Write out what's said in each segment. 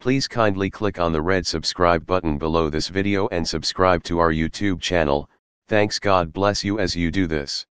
Please kindly click on the red subscribe button below this video and subscribe to our YouTube channel. Thanks, God bless you as you do this.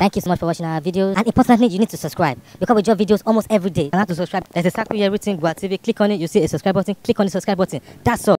Thank you so much for watching our videos, and importantly, you need to subscribe because we drop videos almost every day. And how to subscribe? There's a circle here written Gua TV. Click on it, you see a subscribe button. Click on the subscribe button. That's all.